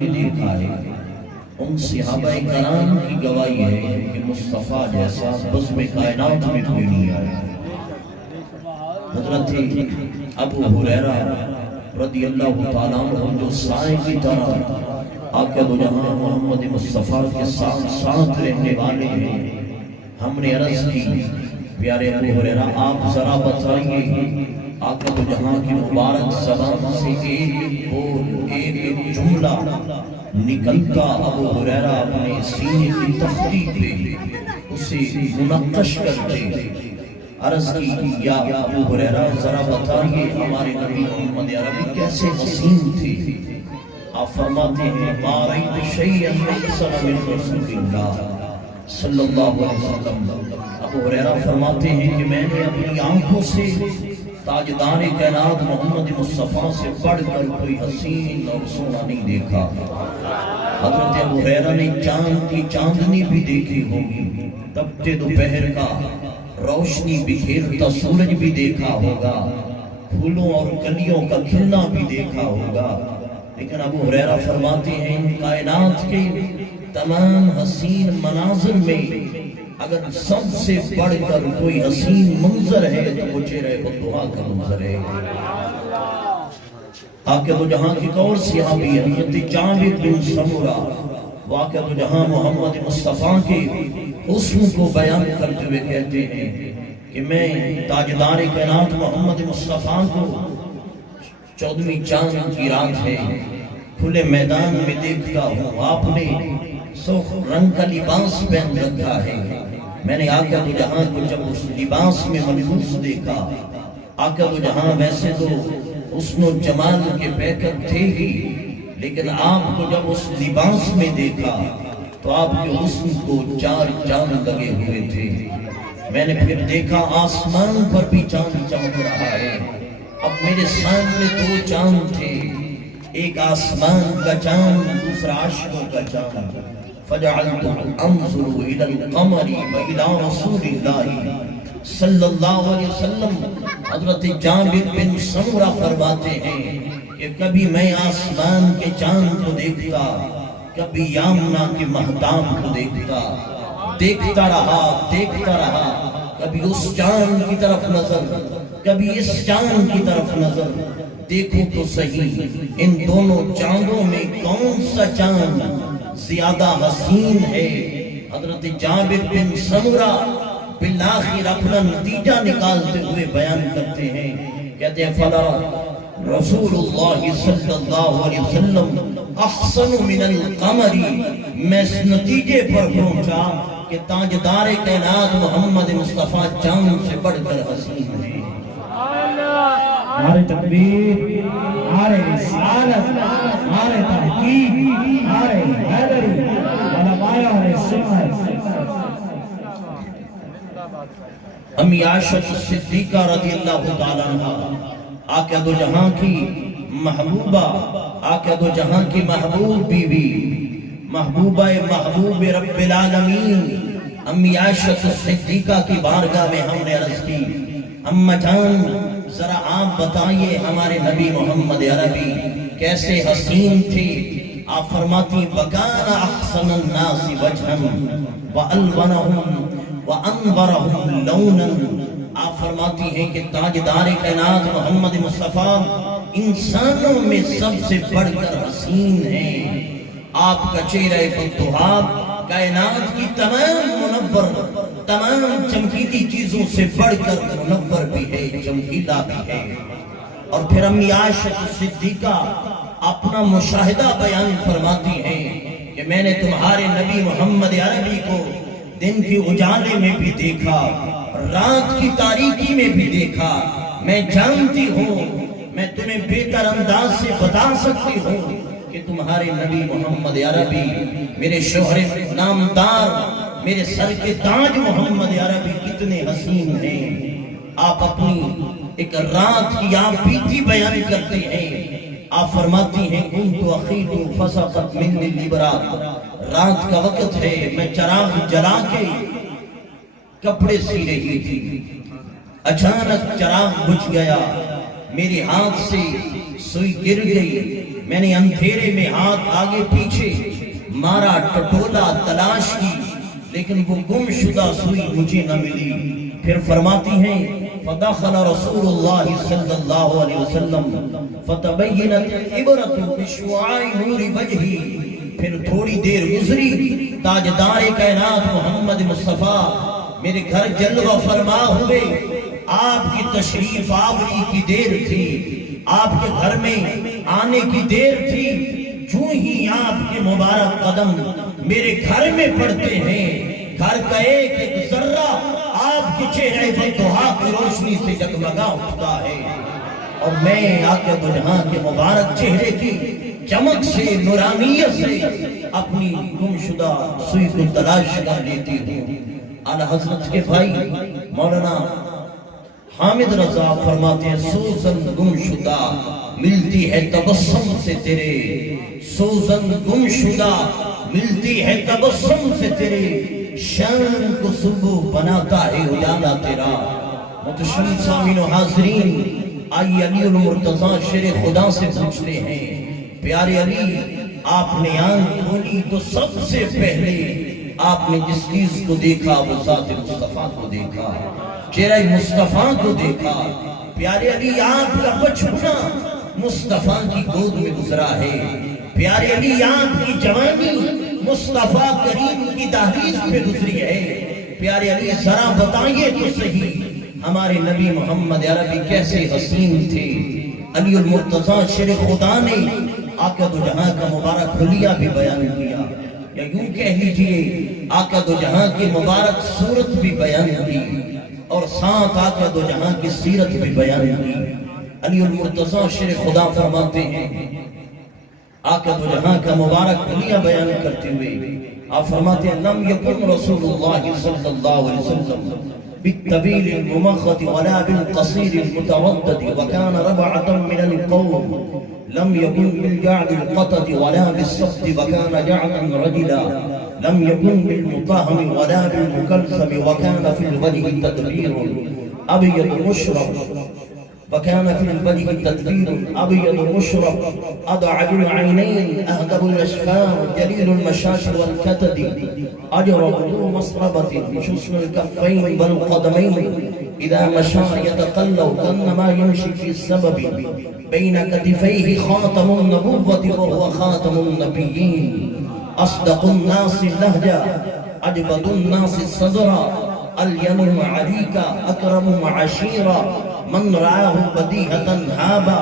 دیکھا ہے ان صحابہ کرام کی گواہی ہے کہ مصطفیٰ جیسا بزم کائنات میں کوئی نہیں آیا۔ حضرت ابو ہریرہ رضی اللہ تعالیٰ عنہ جو سائے کی طرح آقا دو جہاں محمد مصطفیٰ کے ساتھ ساتھ رہنے والے ہیں، ہم نے عرض کی پیارے ابو ہریرہ آپ ذرا بتائیے آقا دو جہاں کی مبارک زبان سے ایک بول ایک جملہ نکلتا ابو ہریرہ اپنے سینے کی تختی پہ اسے منقش کرتے۔ عرض کی یا ابو ہریرہ ذرا بتائیے ہمارے نبی محمد عربی کیسے حسین تھے؟ آپ فرماتے ہیں ما رأیت شیئا احسن من رسول اللہ صلی اللہ علیہ وسلم۔ ابو ہریرہ فرماتے ہیں کہ میں نے اپنی آنکھوں سے تاجدار کائنات محمد مصطفیٰ سے بڑھ کر کوئی حسین اور سونا نہیں دیکھا۔ حضرت ابو ہریرہ نے چاند کی چاندنی بھی دیکھی ہوگی، تپتے دوپہر کا روشنی بکھیرتا سورج بھی دیکھا ہوگا، پھولوں اور کلیوں کا کھلنا بھی دیکھا ہوگا، لیکن ابو ہریرہ فرماتے ہیں کائنات کے تمام حسین مناظر میں اگر سب سے بڑھ کر کوئی حسین منظر ہے تو وہ چہرہ بدعا کا منظر ہے۔ آقا دو جہاں کی اور صحابی حضرت جابر بن سمرہ واقع دو جہاں محمد مصطفیٰ کے حسن کو بیان کرتے ہوئے کہتے ہیں کہ میں تاجدار کائنات محمد مصطفیٰ کو 14ویں چاند کی رات ہے کھلے میدان میں دیکھتا ہوں، آپ نے سرخ رنگ کا لباس پہن رکھا ہے۔ میں نے آقا دو جہاں کو جب اس لباس میں ملبوس دیکھا، آقا دو جہاں ویسے تو حسن و جمال کے پیکر تھے ہی، لیکن آپ کو جب اس لباس میں دیکھا تو آپ کے حسن کو 4 چاند لگے ہوئے تھے۔ میں نے پھر دیکھا آسمان پر بھی چاند چمک رہا ہے۔ اب میرے سامنے 2 چاند تھے، ایک آسمان کا چاند دوسرا عاشقوں کا چاند۔ فجعلت انظر الى القمر والى رسول اللہ صلی اللہ علیہ وسلم۔ حضرت جابر بن سمرہ فرماتے ہیں کہ کبھی میں آسمان کے چاند کو دیکھتا، کبھی یامنا کے مہتاب کو دیکھتا، دیکھتا رہا، کبھی اس چاند کی طرف نظر، کبھی اس چاند کی طرف نظر، دیکھو تو صحیح ان دونوں چاندوں میں کون سا چاند زیادہ حسین ہے۔ حضرت جابر بن سمرہ بالآخر اپنا نتیجہ نکالتے ہوئے بیان کرتے ہیں، کہتے ہیں فلا رسول اللہ صلی اللہ علیہ وسلم احسن من القمر۔ میں اس نتیجے پر پہنچا کہ تاجدار کائنات محمد مصطفیٰ چاند سے بڑھ کر حسین ہے۔ نعرہ تکبیر، نعرہ رسالت، نعرہ تحقیق، نعرہ حیدری، علماء علیہ السنت۔ امی عائشہ صدیقہ رضی اللہ تعالیٰ عنہ آقا دو جہاں کی محبوبہ، آقا دو جہاں کی محبوب بیوی، محبوبہ محبوب رب العالمین امی عائشہ صدیقہ کی بارگاہ میں ہم نے عرض کی اماں جان ذرا آپ بتائیے ہمارے نبی محمد عربی کیسے حسین تھے؟ آپ فرماتی وَكَانَ أَحْسَنَ النَّاسِ وَجْهًا وَأَلْوَنَهُمْ وَأَنْوَرَهُمْ لَوْنًا۔ آپ فرماتی ہیں کہ تاجدار کائنات محمد مصطفیٰ انسانوں میں سب سے بڑھ کر حسین ہیں۔ آپ کا چہرہ فتوحات کائنات کی تمام منور، تمام چمکیلی چیزوں سے بڑھ کر منور بھی ہے، چمکیلا بھی ہے۔ اور پھر امی عائشہ صدیقہ اپنا مشاہدہ بیان فرماتی ہیں کہ میں نے تمہارے نبی محمد عربی کو دن کی اجالے میں بھی دیکھا، رات کی تاریکی میں بھی دیکھا۔ میں جانتی ہوں، میں تمہیں بہتر انداز سے بتا سکتی ہوں کہ تمہارے نبی محمد عربی میرے شوہر نامدار، میرے سر کے تاج محمد عربی کتنے حسین ہیں۔ آپ اپنی ایک رات کی آپ بیتی بیان کرتے ہیں، آپ فرماتی ہیں کنت اخیط فسقط منی الابرار۔ رات کا وقت ہے، میں چراغ جلا کے کپڑے سی رہی تھی، اچانک چراغ بجھ گیا، میرے ہاتھ سے سوئی گر گئی، میں نے اندھیرے میں ہاتھ آگے پیچھے مارا، ٹٹولا، تلاش کی، لیکن وہ گم شدہ سوئی مجھے نہ ملی۔ پھر فرماتی ہیں فدخل رسول اللہ صلی اللہ علیہ وسلم فتبینت عبرت بشعاع نور وجہی۔ پھر تھوڑی دیر گزری، تاجدار کائنات محمد مصطفیٰ میرے گھر جلوہ فرما ہوئے۔ آپ کی تشریف آوری کی دیر تھی، آپ کے گھر میں آنے کی دیر تھی۔ جو ہی آپ کے مبارک قدم میرے گھر میں پڑتے ہیں، گھر کا ایک ایک ذرہ آپ کے چہرے والضحیٰ کی روشنی سے جگمگا اٹھتا ہے، اور میں آقا دو جہاں کے مبارک چہرے کی چمک سے، نورانیت سے اپنی گم شدہ سوئی کو تلاش کر لیتی ہوں۔ اعلیٰ حضرت کے بھائی مولانا حامد رضا فرماتے ہیں سوزن گم شدہ ملتی ہے تبسم سے تیرے، سوزن گم شدہ ملتی ہے تبسم سے تیرے، شام کو صبح بناتا ہے اجالا تیرا۔ متشمل سامعین و حاضرین، آئی علی المرتضیٰ شیر خدا سے پوچھتے ہیں پیارے علی، آپ نے آنکھ کھولی تو سب سے پہلے آپ نے جس چیز کو دیکھا وہ ذات مصطفیٰ کو دیکھا، چہرہ مصطفیٰ کو دیکھا۔ پیارے علی، آپ کا بچپنا مصطفیٰ کی گود میں گزرا ہے۔ پیارے علی، آپ کی جوانی مصطفیٰ کریم کی دہلیز پہ گزری ہے۔ پیارے علی، ذرا بتائیے تو صحیح ہمارے نبی محمد عربی کیسے حسین تھے۔ علی المرتضیٰ شیر خدا نے آقا دو جہاں کا مبارک حلیہ بھی بیان کیا، یا یوں کہہ لیجئے آقا دو جہاں کی مبارک صورت بھی بیان کی، اور ساتھ آقا دو جہاں کی سیرت بھی بیان کی۔ علی المرتضیٰ شیر خدا فرماتے ہیں آقا دو جہاں کا مبارک حلیہ بیان کرتے ہوئے آپ فرماتے ہیں لم یکن رسول اللہ صلی اللہ علیہ وسلم بالطویل الممخط ولا بالقصیر المتودد وكان ربعة من القوم لم يكن بالجعد القطد ولا بالسبت وكان جعدا رجلا لم يكن بالمطهم ولا بالمكلثم وكان في الوجه تدبير أبيض مشرق وكان في الوجه تدبير أبيض مشرق أضعج العينين أهدب الأشفار جليل المشاشر والكتد أجرب ذو مصربة حسن الكفين والقدمين إذا مشى يتقلب كأنما يمشي في السبب بين كتفيه خاتم النبوة وهو خاتم النبيين أصدق الناس اللهجة أجبد الناس الصدر ألين معريك أكرم معشيرا من رآه بديهة هابا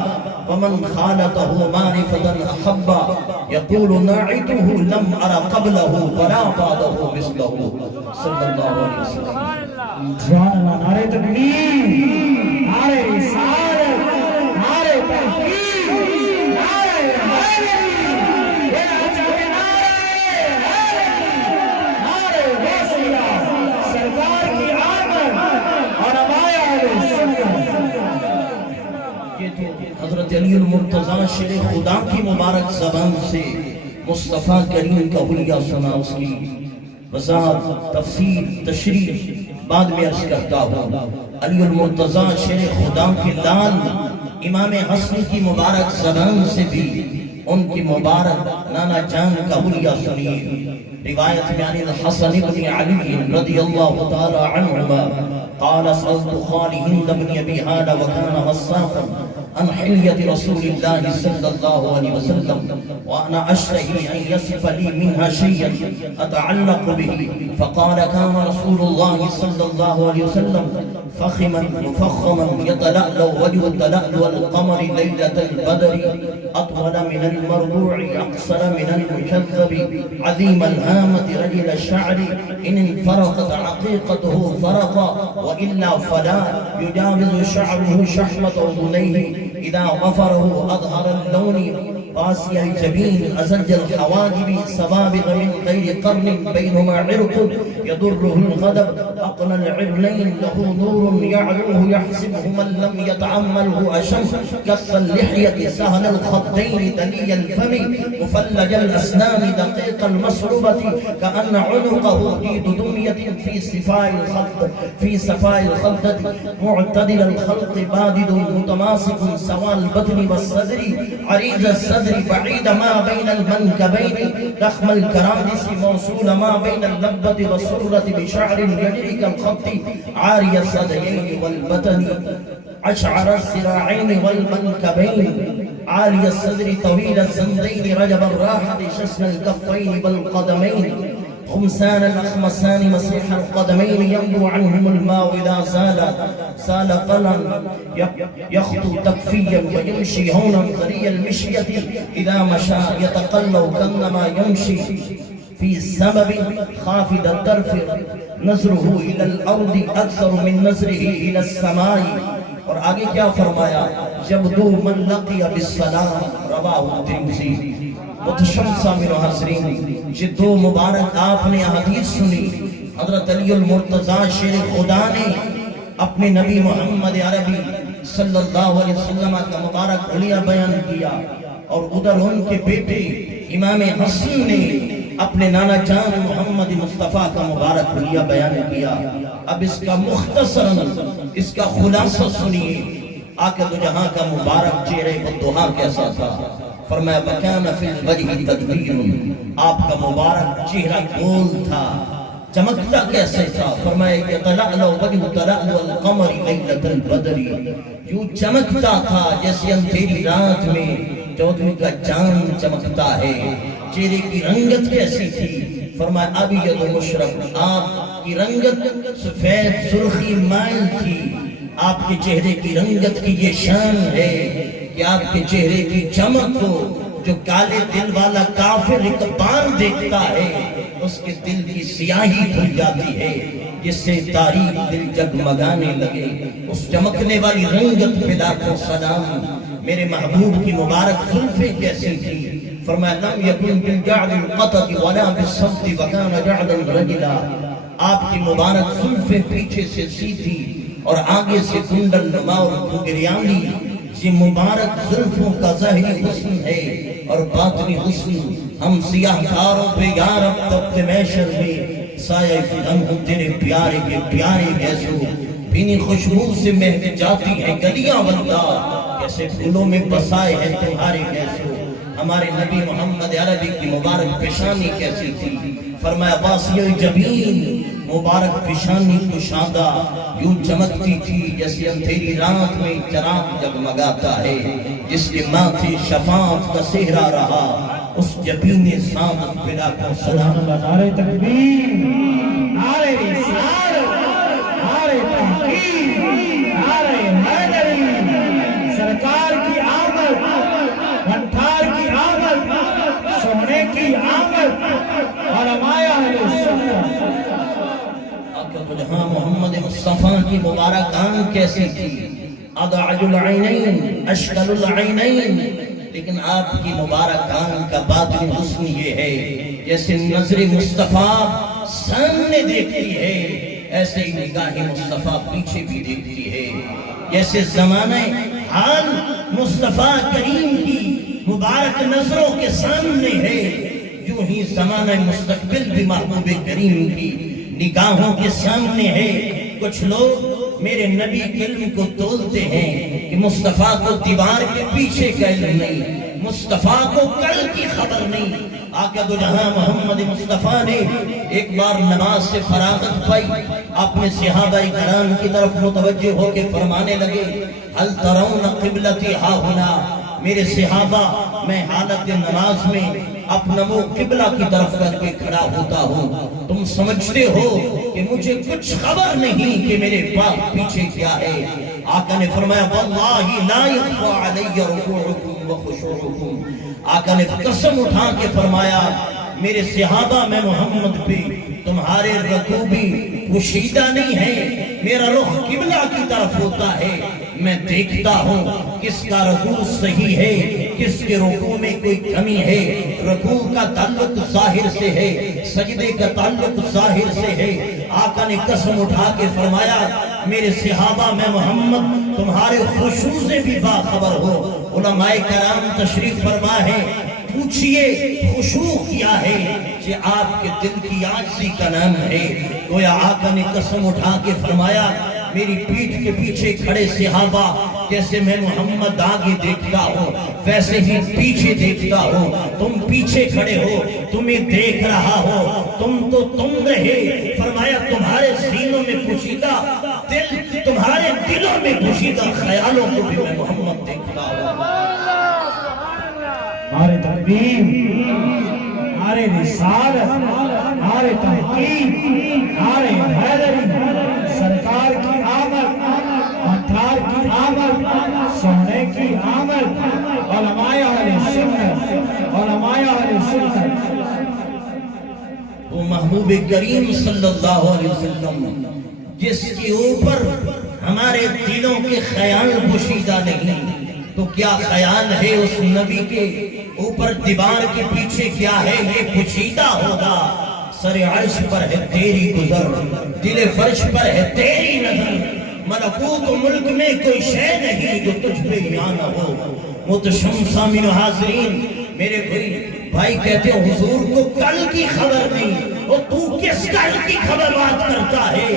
ومن خالته معرفة أحبا يقول ناعته لم أرى قبله ولا بعده مثله صلى الله عليه وسلم۔ سبحان اللہ، نعرہ تکبیر، نعرہ رسالت، نعرہ تحقیق، نعرہ حیدری، نعرہ وسیلہ، سرکار کی آمد اور ابایا علیہ السلام۔ یہ تو حضرت علی المرتضیٰ شیر خدا کی مبارک زبان سے مصطفیٰ کریم کا حلیہ سنا، اس کی وضاحت، تفسیر، تشریح بعد میں عرض کرتا ہوں۔ علی المرتضیٰ شیر خدا کے لال امام حسن کی مبارک زبان سے بھی ان کی مبارک نانا جان کا حلیہ سنیے۔ روایت میں عن الحسن بن علی رضی اللہ تعالی عنہما قال سألت خالي هند بن أبي هالة وكان وصافا عن حلية رسول الله صلى الله عليه وسلم وأنا أشتهي أن يصف لي منها شيئا أتعلق به، فقال كان رسول الله صلى الله عليه وسلم فخما مفخما يتلألأ وجه التلألؤ القمر ليلة البدر أطول من المربوع أقصر من المكذب عظيم الهامة رجل الشعر إن انفرقت عقيقته فرقا وإلا فلا يجاوز شعره شحمة أذنيه إذا غفره أظهر اللون قاسي الجبين أزج الحواجب سبابغ من غير قرن بينهما عرق يضره الغضب أقنى العرنين له نور يعلوه يحسبه من لم يتعمله أشم كف اللحية سهل الخدين دلي الفم مفلج الأسنان دقيق المصربة كأن عنقه جيد دمية في صفاء الخدة معتدل الخلق بادد متماسك سوى البطن والصدر عريض الصدر الصدر بعيد ما بين المنكبين رخم الكرادس موصول ما بين اللبة والسرة بشعر يجري كالخط عاري الصدرين والبطن أشعر الذراعين والمنكبين عالي الصدر طويل الزندين رجب الراحة شسن الكفين والقدمين خمسان الأخمسان مسيح القدمين ينبو عنهم الماء إذا سال قلم يخطو تكفيا ويمشي هونا ذري المشية إذا مشى يتقلب كأنما يمشي في سبب خافض الطرف نظره إلى الأرض أكثر من نظره إلى السماء. اور آگے کیا فرمایا؟ یبدو من لقی بالسلام رواہ الترمذی. متشمسہ من حضرین، یہ دو مبارک آپ نے حدیث سنی. حضرت علی المرتضی شیر خدا نے اپنے نبی محمد عربی صلی اللہ علیہ وسلم کا مبارک حلیہ بیان کیا، اور ادھر ان کے بیٹے امام حسن نے اپنے نانا جان محمد مصطفیٰ کا مبارک حلیہ بیان کیا. اب اس کا مختصراً اس کا خلاصہ سنیے. آقا دو جہاں کا مبارک چہرے بدوہا کیسا تھا؟ فرمایا وَكَانَ فِي الْوَجْهِ تَدْبِيرٌ، آپ کا مبارک چہرہ گول تھا، چمکتا کیسے تھا؟ فرمایا يَتَلَأْلَوْ وَجْهُ تَلَأْلُوَ الْقَمَرِ لَيْلَةَ الْبَدْرِ، یوں چمکتا تھا جیسے اندھیری رات میں چودھویں کا چاند چمکتا ہے. چہرے کی رنگت کیسی تھی؟ فرمایا ابیض مشرق، آپ کی رنگت سفید سرخی مائل تھی. آپ کے چہرے کی رنگت کی یہ شان ہے کہ آپ کے چہرے کی چمک کو جو کالے دل والا کافر ایک بار دیکھتا ہے اس کے دل کی سیاہی دھل جاتی ہے، جس سے تاریک دل جگمگانے لگے. اس چمکنے والی رنگت پہ لاکھوں سلام. میرے محبوب کی مبارک زلفیں کیسی تھی؟ فرمایا لم یکن بالجعد القطط ولا بالصمت وکان جعدا رجلا. آپ کی مبارک زلفیں پیچھے سے سیدھی اور آگے سے کنڈل نما اور گھنگریالی. یہ مبارک زلفوں کا ظاہری حسن ہے اور باطنی حسن. ہم سیاہ کاروں پہ یا رب تب محشر میں سایہ فدم ہوں تیرے پیارے کے پیارے گیسو. بینی خوشبو سے مہک جاتی ہیں گلیاں واللہ، کیسے پھولوں میں بسائے ہیں تمہارے گیسو. ہمارے نبی محمد عربی کی مبارک پیشانی کیسی تھی؟ فرمایا واسیع جبین، مبارک پیشانی کشادہ یوں چمکتی تھی جیسے اندھیری رات میں چراغ جگمگاتا ہے. جس کے ماتھے شفاعت کا صحرا رہا اس جبین سامت پہ لاکھوں سلام. نعرہ تکبیر، نعرہ رسالت، نعرہ تحقیق، نعرہ حیدری. سرکار کی آمد، بنٹھار کی آمد، سونے کی آمد، اور ہمارے اہل سنت. آقا تو جہاں محمد مصطفیٰ کی مبارک آنکھ کیسی تھی؟ اضعج العینین اشکل العینین. لیکن آپ کی مبارک آنکھ کا باطنی حسن یہ ہے جیسے نظر مصطفیٰ سامنے دیکھتی ہے ایسے ہی نگاہ مصطفیٰ پیچھے بھی دیکھتی ہے. جیسے زمانہ حال مصطفیٰ کریم کی مبارک نظروں کے سامنے ہے، یوں ہی زمانہ مستقبل بھی محبوب کریم کی نگاہوں کے سامنے ہے. کچھ لوگ میرے نبی کے علم کو تولتے ہیں کہ مصطفیٰ کو دیوار کے پیچھے کا علم نہیں، مصطفیٰ کو کل کی خبر نہیں. آقا دو جہاں محمد مصطفیٰ نے ایک بار نماز سے فراغت پائی، اپنے صحابہ کرام کی طرف متوجہ ہو کے فرمانے لگے هل ترون قبلتی ہا ہونا. میرے صحابہ، میں حالت نماز میں اپنا منہ قبلہ کی طرف کر کے کھڑا ہوتا ہوں، تم سمجھتے ہو کہ مجھے کچھ خبر نہیں کہ میرے باپ پیچھے کیا ہے. آقا نے فرمایا واللہ لا یخفی علی رکوعکم وخشوعکم. آقا نے قسم اٹھا کے فرمایا میرے صحابہ، میں محمد پہ تمہارے رکوع بھی پوشیدہ نہیں ہے، میرا رخ قبلہ کی طرف ہوتا ہے. میں دیکھتا ہوں کس کا رکوع صحیح ہے، کس کے رکوع میں کوئی کمی ہے. رکوع کا تعلق ظاہر سے ہے، سجدے کا تعلق ظاہر سے ہے. آقا نے قسم اٹھا کے فرمایا میرے صحابہ، میں محمد تمہارے خشوع سے بھی باخبر ہو. علماء کرام تشریف فرما ہے، پوچھئے خشوع کیا ہے؟ یہ آپ کے دل کی عاجزی کا نام ہے. گویا آقا نے قسم اٹھا کے فرمایا میری پیٹھ کے پیچھے کھڑے صحابہ جیسے میں محمد آگے دیکھتا ہوں ویسے ہی پیچھے دیکھتا ہوں، تم پیچھے کھڑے ہو تمہیں دیکھ رہا ہو، تم رہے، فرمایا تمہارے سینوں میں پوشیدہ دل، تمہارے دلوں میں پوشیدہ خیالوں کو بھی میں محمد دیکھتا ہوں۔ نعرہ تکبیر، نعرہ رسالت، نعرہ تحقیق، نعرہ حیدری، سرکار کی آمد، مطہر کی آمد، سونے کی آمد، علماء اہل سنت، علماء اہل سنت۔ وہ محبوب کریم صلی اللہ علیہ وسلم جس کے اوپر ہمارے دلوں کے خیال پوشیدہ نہیں، تو کیا خیال ہے اس نبی کے اوپر دیوار کے پیچھے کیا ہے یہ پوشیدہ ہوگا؟ سر عرش پر ہے تیری گزر، دل فرش پر ہے تیری نظر، ملکوت و ملک میں کوئی شے نہیں جو تجھ پہ یا نہ ہو۔ متشمسہ من حاضرین، میرے کوئی بھائی کہتے ہیں حضور کو کل کی خبر نہیں، اور تو کس کل کی خبر بات کرتا ہے؟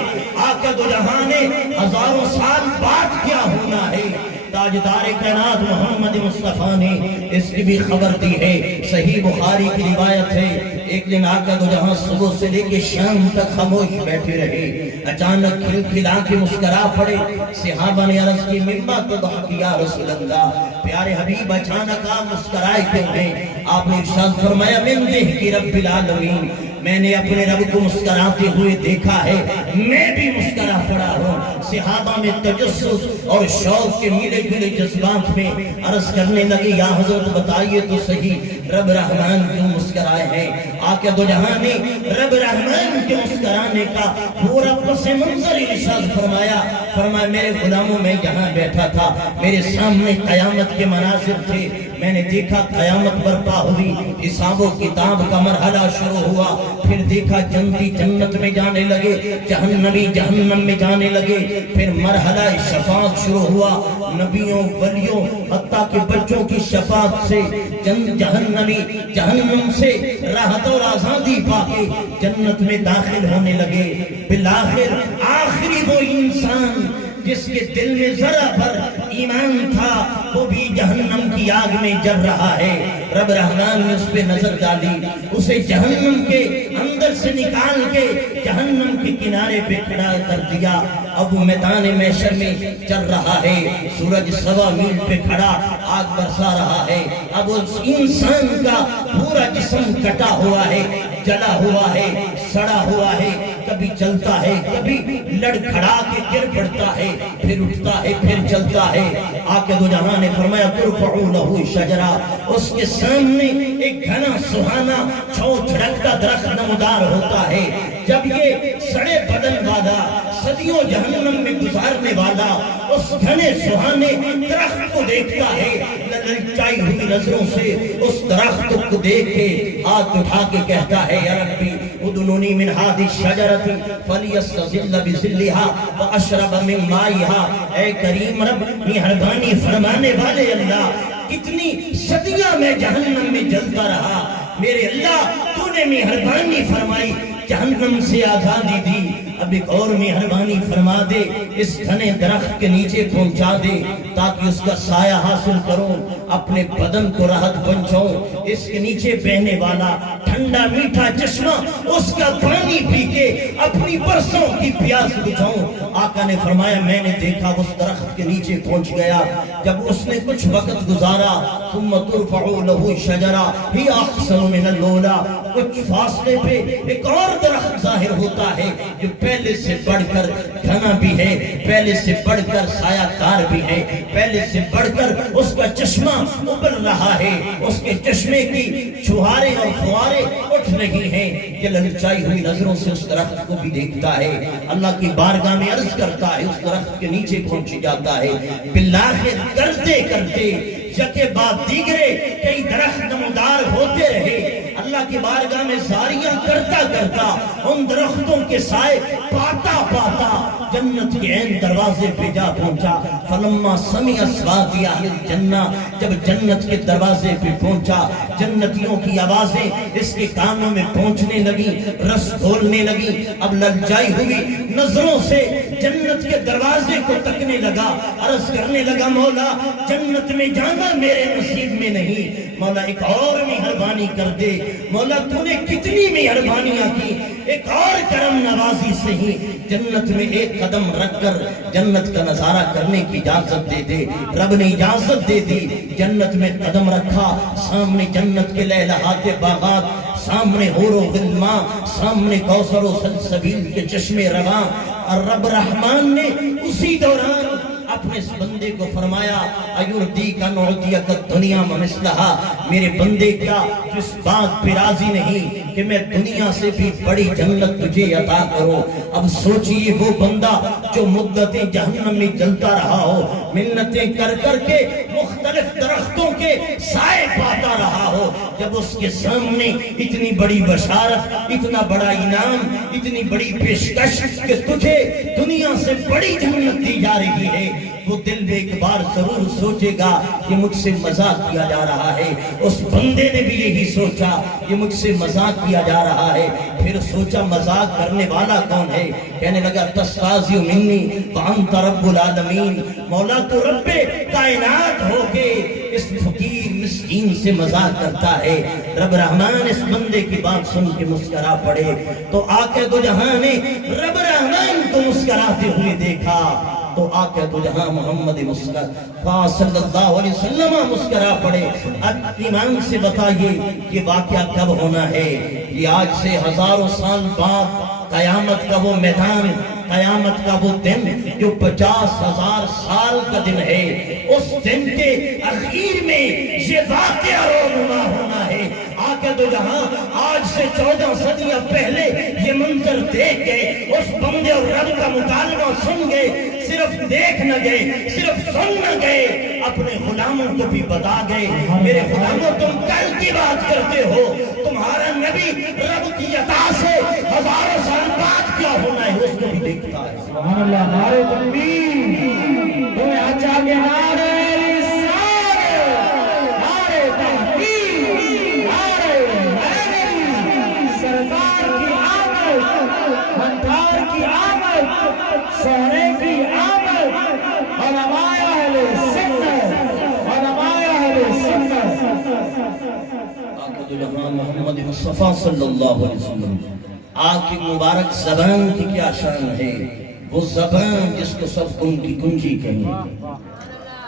آقا دو جہاں نے ہزاروں سال بات کیا ہونا ہے۔ تاجدار کائنات محمد مصطفیٰ نے اس کی بھی خبر دی ہے، صحیح بخاری کی روایت ہے، ایک دن آقا دو جہاں صبح سے لے کے شام تک خاموش بیٹھے رہے، اچانک کھل کھلا کے مسکرا پڑے۔ صحابہ نے عرض کی مما تضحک یا رسول اللہ، پیارے حبیب اچانک آپ مسکرائے کیوں ہیں؟ آپ نے ارشاد فرمایا من ضحک رب العالمین، میں نے اپنے رب کو مسکراتے ہوئے دیکھا ہے، میں بھی مسکرا پڑا ہوں۔ صحابہ میں تجسس اور شوق کے ملے جلے جذبات میں عرض کرنے لگے یا حضرت بتائیے تو صحیح رب رحمان کیوں مسکرائے ہیں؟ آقا دو جہاں نے رب رحمان کے مسکرانے کا پورا پس منظر ارشاد فرمایا، فرمایا میرے غلاموں میں یہاں بیٹھا تھا، میرے سامنے قیامت کے مناظر تھے، میں نے دیکھا قیامت برپا ہوئی، حساب و کتاب کا مرحلہ شروع ہوا، پھر دیکھا جنتی جنت میں جانے لگے، جہنمی جہنم میں جانے لگے، پھر مرحلہ شفاعت شروع ہوا، نبیوں ولیوں حتیٰ کہ بچوں کی شفاعت سے جہنمی جہنم سے راحت اور آزادی پا کے جنت میں داخل ہونے لگے۔ بالآخر آخری وہ انسان جس کے دل میں ذرا بھر ایمان تھا وہ بھی جہنم کی آگ میں جل رہا ہے، رب رحمان نے اس پہ نظر ڈالی، اسے جہنم کے اندر سے نکال کے جہنم کے کنارے پہ کھڑا کر دیا۔ اب وہ میدان محشر میں چل رہا ہے، سورج 1.25 میل پہ کھڑا آگ برسا رہا ہے، اب اس انسان کا پورا جسم کٹا ہوا ہے، جلا ہوا ہے، سڑا ہوا ہے، کبھی چلتا ہے کبھی لڑکھڑا کے گر پڑتا ہے، پھر اٹھتا ہے پھر چلتا ہے۔ آقا دو جہاں نے فرمایا ترفعو لہو شجرہ، اس کے سامنے ایک گھنا سہانا چھو چھڑکتا درخت نمودار ہوتا ہے۔ جب یہ سڑے بدن والا صدیوں جہنم میں گزارنے والا اس گھنے سہانے درخت کو دیکھتا ہے، للچائی ہوئی نظروں سے اس درخت کو دیکھ کے ہاتھ اٹھا کے کہتا ہے یا ربی ادنونی من ہادی الشجرۃ فلیستظل بظلھا واشرب من مائھا، اے کریم رب مہربانی فرمانے والے اللہ، کتنی صدیاں میں جہنم میں جلتا رہا، میرے اللہ تو نے مہربانی فرمائی جہنم سے آزادی دی، اب ایک اور مہربانی فرما دے، اس گھنے درخت کے نیچے پہنچا دے تاکہ اس کا سایہ حاصل کروں، اپنے بدن کو راحت پہنچاؤں۔ اس کے نیچے بہنے والا ٹھنڈا میٹھا چشمہ اس کا پانی پی کے اپنی برسوں کی پیاس بجھاؤں۔ آقا نے فرمایا میں نے دیکھا اس درخت کے نیچے پہنچ گیا، جب اس نے کچھ وقت گزارا ثم ترفعو لہو شجرہ ہی احسن من الاولی، کچھ فاصلے پہ ایک اور درخت ظاہر ہوتا ہے جو پہلے سے بڑھ کر گھنا بھی ہے، پہلے سے بڑھ کر سایہ کار بھی ہے، پہلے سے بڑھ کر اس کا چشمہ ابل رہا ہے، اس کے چشمے کی چھوارے اور فوارے اٹھ رہی ہیں، یہ للچائی ہوئی نظروں سے اس درخت کو بھی دیکھتا ہے، اللہ کی بارگاہ میں عرض کرتا ہے، اس درخت کے نیچے پہنچ جاتا ہے، بالآخر کرتے کرتے یکے بعد دیگرے کئی درخت نمودار ہوتے رہے، اللہ کی بارگاہ میں زاریاں کرتا کرتا ان درختوں کے سائے پاتا پاتا جنت کے عین دروازے پہ جا پہنچا. فلما سمع اصوات اہل الجنہ، جب جنت کے دروازے پہ پہنچا جنتیوں کی آوازیں اس کے کانوں میں پہنچنے لگی، رس کھولنے لگی. اب للچائی ہوئی نظروں سے جنت کے دروازے کو تکنے لگا، عرض کرنے لگا مولا جنت میں جانا میرے نصیب میں نہیں، مولا ایک اور مہربانی کر دے. مولا تو نے کتنی مہربانیاں کی، ایک اور کرم نوازی سے ہی جنت میں ایک قدم رکھ کر جنت کا نظارہ کرنے کی اجازت دے دے. رب نے اجازت دے دی، جنت میں قدم رکھا. سامنے جنت کے لہلہاتے باغات، سامنے حور و غلمان، سامنے کوثر و سلسبیل کے چشمے رواں. اور رب رحمان نے اسی دوران اپنے اس بندے کو فرمایا ایردیک ان اعطیک الدنیا ومثلھا، میرے بندے کیا تو اس بات پہ راضی نہیں کہ میں دنیا سے بھی بڑی جنت تجھے عطا کروں. اب سوچئے وہ بندہ جو مدتیں جہنم میں جلتا رہا ہو، منتیں کر کر کے مختلف درختوں کے سائے پاتا رہا ہو، جب اس کے سامنے اتنی بڑی بشارت، اتنا بڑا انعام، اتنی بڑی پیشکش کہ تجھے دنیا سے بڑی جنت دی جا رہی ہے، وہ دل میں ایک بار ضرور سوچے گا کہ مجھ سے مذاق کیا جا رہا ہے. اس بندے نے بھی یہی سوچا کہ مجھ سے مذاق کیا جا رہا ہے. پھر سوچا مذاق کرنے والا کون ہے؟ کہنے لگا تستہزئ منی وانت رب العالمین، مولا تو رب کائنات ہو کے اس فقیر مسکین سے مذاق کرتا ہے. رب رحمان اس بندے کی بات سن کے مسکرا پڑے تو آقا دو جہاں نے رب رحمان کو مسکراتے ہوئے دیکھا تو آقا تو جہاں محمد مصطفیٰ صلی اللہ علیہ وسلم مسکرا پڑے. اب ایمان سے بتائیے کہ واقعہ کب ہونا ہے؟ یہ آج سے ہزاروں سال بعد قیامت کا وہ میدان، قیامت کا وہ دن جو 50,000 سال کا دن ہے، اس دن کے اخیر میں یہ واقعہ رونما ہونا ہے. آقا دو جہاں آج سے 14 صدیاں پہلے یہ منظر دیکھ گئے، اس بندے اور رب کا مکالمہ سن گئے. صرف دیکھ نہ گئے، صرف سن نہ گئے، اپنے غلاموں کو بھی بتا گئے میرے غلاموں تم کل کی بات کرتے ہو، تمہارا نبی رب کی عطا سے ہزاروں سال بعد کیا ہونا ہے اس کو بھی دیکھتا ہے. سبحان اللہ، نعرہ تکبیر، تمہیں اچھا کے نعرہ رسالت، نعرہ تحقیق، نعرہ حیدری، سرکار کی آمد، مندار کی آمد، سہرے کی آمد، علماء اہل سنت، علماء اہل سنت. آقا دو جہاں محمد مصطفیٰ صلی اللہ علیہ وسلم، آپ کی مبارک زبان کی کیا شان ہے. وہ زبان جس کو سب گن کی کنجی کہیں،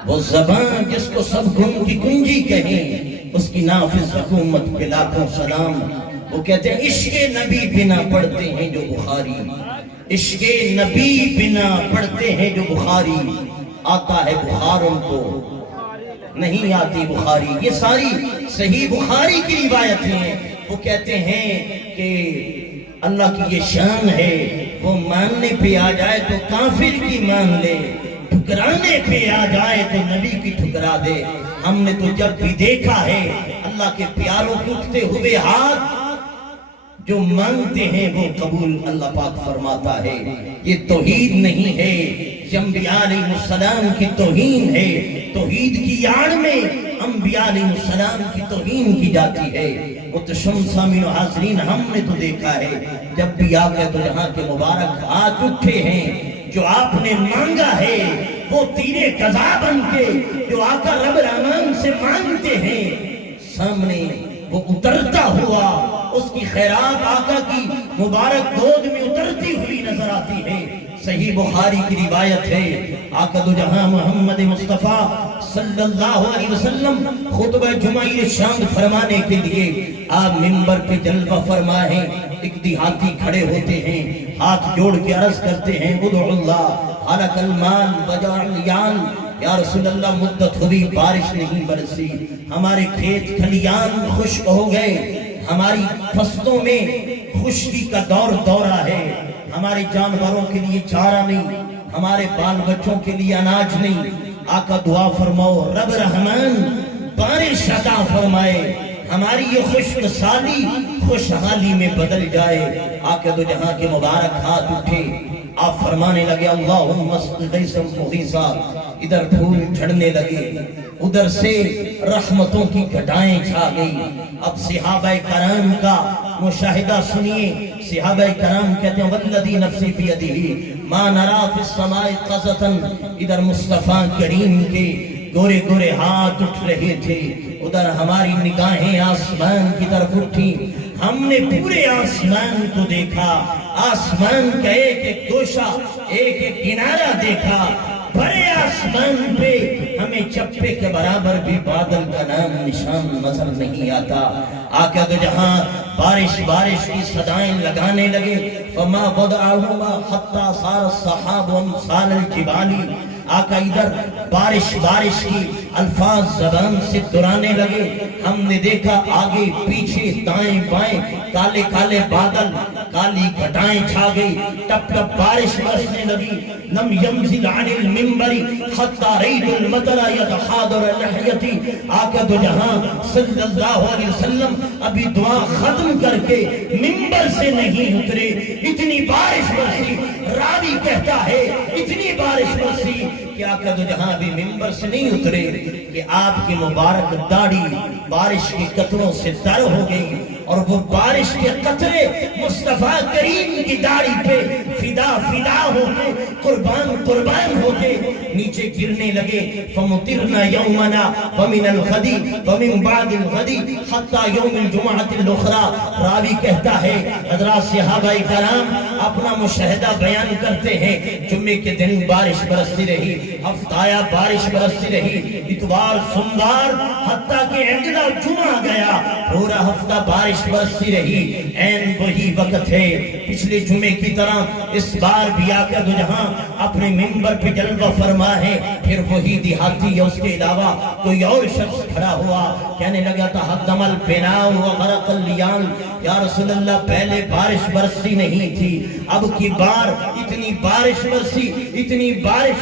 وہ زبان جس کو سب گن کی کنجی کہیں، اس کی نافذ حکومت پہ لاکھوں سلام. وہ کہتے ہیں عشق نبی بنا پڑھتے ہیں جو بخاری، عشق نبی بنا پڑھتے ہیں جو بخاری، آتا ہے بخار ان کو نہیں آتی بخاری. یہ ساری صحیح بخاری کی روایتیں ہیں. وہ کہتے ہیں کہ اللہ کی یہ شان ہے، وہ ماننے پہ آ جائے تو کافر کی مان لے، ٹھکرانے پہ آ جائے تو نبی کی ٹھکرا دے. ہم نے تو جب بھی دیکھا ہے اللہ کے پیاروں کو اٹھتے ہوئے ہاتھ جو مانگتے ہیں وہ قبول اللہ پاک فرماتا ہے. یہ توحید نہیں ہے، یہ انبیاء علیہ السلام کی توہین ہے. توحید کی آڑ میں انبیاء علیہ السلام کی توہین کی جاتی ہے. متشم سامعین و حاضرین، ہم نے تو دیکھا ہے جب بھی آقا تو جہاں کے مبارک ہاتھ اٹھے ہیں، جو آپ نے مانگا ہے وہ تیرے قضا بن کے جو آقا رب رحمان سے مانگتے ہیں سامنے وہ اترتا ہوا، اس کی خیرات آقا کی مبارک گود میں اترتی ہوئی نظر آتی ہے. صحیح بخاری کی روایت ہے، آقا دو جہاں محمد مصطفیٰ صلی اللہ علیہ وسلم خطبہ جمعہ ارشاد فرمانے کے لیے آپ منبر پہ جلوہ فرما ہیں. ایک دیہاتی کھڑے ہوتے ہیں، ہاتھ جوڑ کے عرض کرتے ہیں ادعو اللہ حلق المال وجع الیان، یا رسول اللہ مدت ہوئی بارش نہیں برسی، ہمارے کھیت کھلیان خشک ہو گئے، ہماری فصلوں میں خشکی کا دورہ ہے، ہمارے جانوروں کے لیے چارہ نہیں، ہمارے بال بچوں کے لیے اناج نہیں. آقا دعا فرماؤ رب رحمان بارش عطا فرمائے. ہماری یہ خشک سالی خوشحالی میں بدل جائے۔ آقا دو جہاں کے مبارک ہاتھ اٹھے، آپ فرمانے لگے اللہم اسق غیثا مغیثا، ادھر پھول جھڑنے لگے، ادھر سے رحمتوں کی گھٹائیں چھا گئی۔ اب صحابہ کرام کا مشاہدہ سنیے، صحابہ کرام کہتے ہیں والذی نفسی بیدہ ما نرا فی السماء قزتا، ادھر مصطفیٰ کریم کے گورے گورے ہاتھ اٹھ رہے تھے، ادھر ہماری نگاہیں آسمان کی طرف اٹھی، ہم نے پورے آسمان کو دیکھا، آسمان کا ایک ایک گوشہ ایک ایک کنارہ دیکھا، بڑے آسمان پہ ہمیں چپے کے برابر بھی بادل کا نام نشان نظر نہیں آتا۔ آقا دو جہاں بارش کی صدائیں لگانے لگے، فما وضعہما حتی صار الصحاب امثال الجبال۔ آقا ادھر بارش کی الفاظ زبان سے درانے لگے، ہم نے دیکھا آگے پیچھے دائیں بائیں کالے کالے بادل، کالی گھٹائیں چھا گئی، ٹپ ٹپ بارش برسنے لگی۔ لم ينزل عن المنبر حتى رأيت المطر يتحاضر لحيتي۔ آقا دو جہاں صلی اللہ علیہ وسلم ابھی دعا ختم کر کے منبر سے نہیں اترے، اتنی بارش برسی۔ راوی کہتا ہے اتنی بارش برسی کہ آقا دو جہاں ابھی منبر سے نہیں اترے کہ آپ کی مبارک داڑھی بارش کے قطروں سے تر ہو گئی، اور وہ بارش کے قطرے مصطفیٰ کریم کی داڑھی پہ فدا ہو کے قربان ہو کے نیچے گرنے لگے۔ فمطرنا یومنا ومن الغد ومن بعد الغد حتی یوم الجمعۃ الاخری۔ راوی کہتا ہے حضرات صحابہ کرام اپنا مشاہدہ بیان کرتے ہیں، جمعے کے دن بارش برستی رہی، ہفتہ بارش برستی رہی، اتوار سوموار حتیٰ کہ اگلا جمعہ گیا، پورا ہفتہ بارش برستی رہی۔ این وہی وقت ہے پچھلے جمعے کی طرح اس بار بھی آقا دو جہاں اپنے منبر پہ جلوہ فرما ہے۔ پھر وہی دیہاتی یا اس کے علاوہ کوئی اور شخص کھڑا ہوا، کہنے لگا تہدم البناء وغرق اللیال، یا رسول اللہ پہلے بارش برستی نہیں تھی، اب کی بار اتنی بارش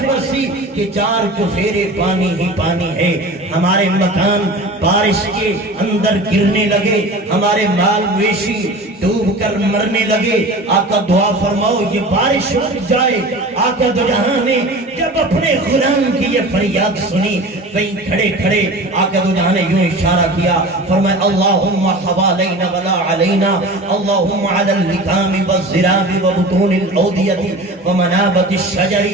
برسی کہ چار چفیرے پانی ہی پانی ہے، ہمارے مکان بارش کے اندر گرنے لگے، ہمارے مال مویشی ڈوب کر مرنے لگے۔ آقا دعا فرماؤ یہ بارش رک جائے۔ آقا دو جہاں نے جب اپنے غلام کی یہ فریاد سنی، وہیں کھڑے کھڑے آقا دو جہاں نے یوں اشارہ کیا، فرمایا اللہم حوالینا ولا علینا، اللہم علی اللکام والزراب وبطون الاودیت ومنابت الشجر۔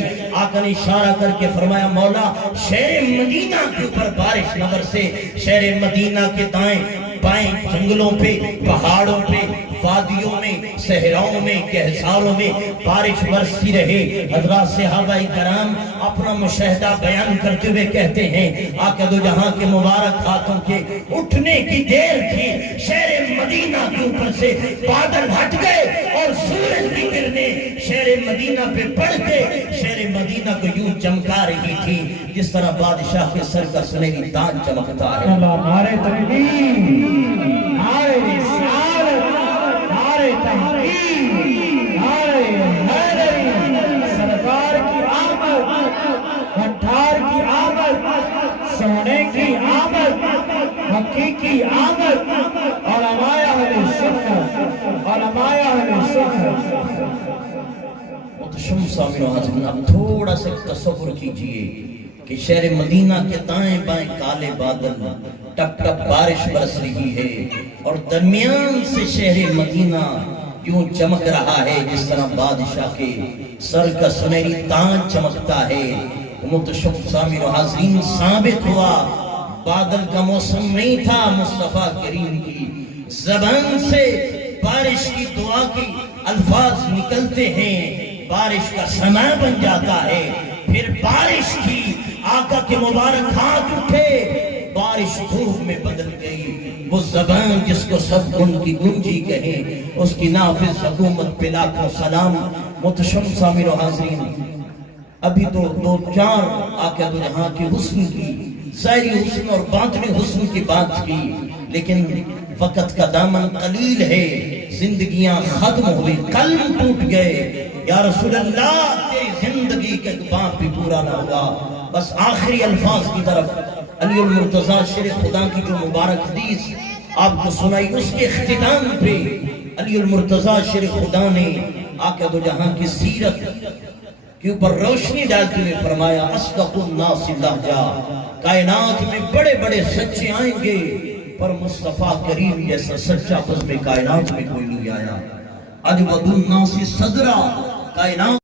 آقا نے اشارہ کر کے فرمایا مولا شہر مدینہ کے اوپر بارش نہ برسے، شہر مدینہ کے دائیں بائیں جنگلوں پہ، پہاڑوں پہ، وادیوں میں، صحراؤں میں، کہساروں میں بارش برستی رہے۔ حضرات صحابہ کرام اپنا مشاہدہ بیان کرتے ہوئے کہتے ہیں آقا دو جہاں کے مبارک ہاتھوں کے اٹھنے کی دیر تھی، شہر مدینہ کے اوپر سے بادل ہٹ گئے اور سورج کی کرنیں شہر مدینہ پہ پڑ کے شہر مدینہ کو یوں چمکا رہی تھی جس طرح بادشاہ کے سر کا سنہری تاج چمکتا ہے۔ نعرہ تکبیر، نعرہ رسالت، نعرہ تحقیق، نعرہ حیدری، سرکار کی آمد، گھنٹار کی آمد، سونے کی آمد، مکی کی آمد، علماء اہل سنت، علماء اہل سنت۔ شمس آمین و حضرت اب تھوڑا سا تصور کیجئے کہ شہر مدینہ کے دائیں بائیں کالے بادل، ٹپ ٹپ بارش برس رہی ہے، اور درمیان سے شہر مدینہ یوں چمک رہا ہے جس طرح بادشاہ کے سر کا سنہری تاج چمکتا ہے۔ شمس آمین و حاضرین ثابت ہوا بادل کا موسم نہیں تھا، مصطفیٰ کریم کی زبان سے بارش کی دعا کی الفاظ نکلتے ہیں، بارش کا سماع بن جاتا ہے، پھر بارش کی آقا کے مبارک ہاتھ اٹھے، بارش دھوپ میں بدل گئی۔ وہ زبان جس کو سب گن کی گنجی کہیں، اس کی نافذ حکومت پہ لاکھوں سلام۔ شمس آمین و حاضرین ابھی تو دو چار آقا دو جہاں کے حسن کی، ظاہری حسن اور باطنی حسن کی بات کی، لیکن وقت کا دامن قلیل ہے، زندگیاں ختم ہوئی، قلب ٹوٹ گئے۔ یا رسول اللہ تیری زندگی کا ایک باب بھی پورا نہ ہوا۔ بس آخری الفاظ کی طرف علی المرتضیٰ شیر خدا کی جو مبارک حدیث آپ کو سنائی اس کے اختتام پہ علی المرتضیٰ شیر خدا نے آقا دو جہاں کی سیرت کے اوپر روشنی ڈالتے ہوئے فرمایا اصدق الناس لہجہ، کائنات میں بڑے بڑے سچے آئیں گے پر مصطفیٰ کریم جیسا سچا بزم کائنات میں کوئی نہیں آیا۔ اجود الناس صدرا، کائنات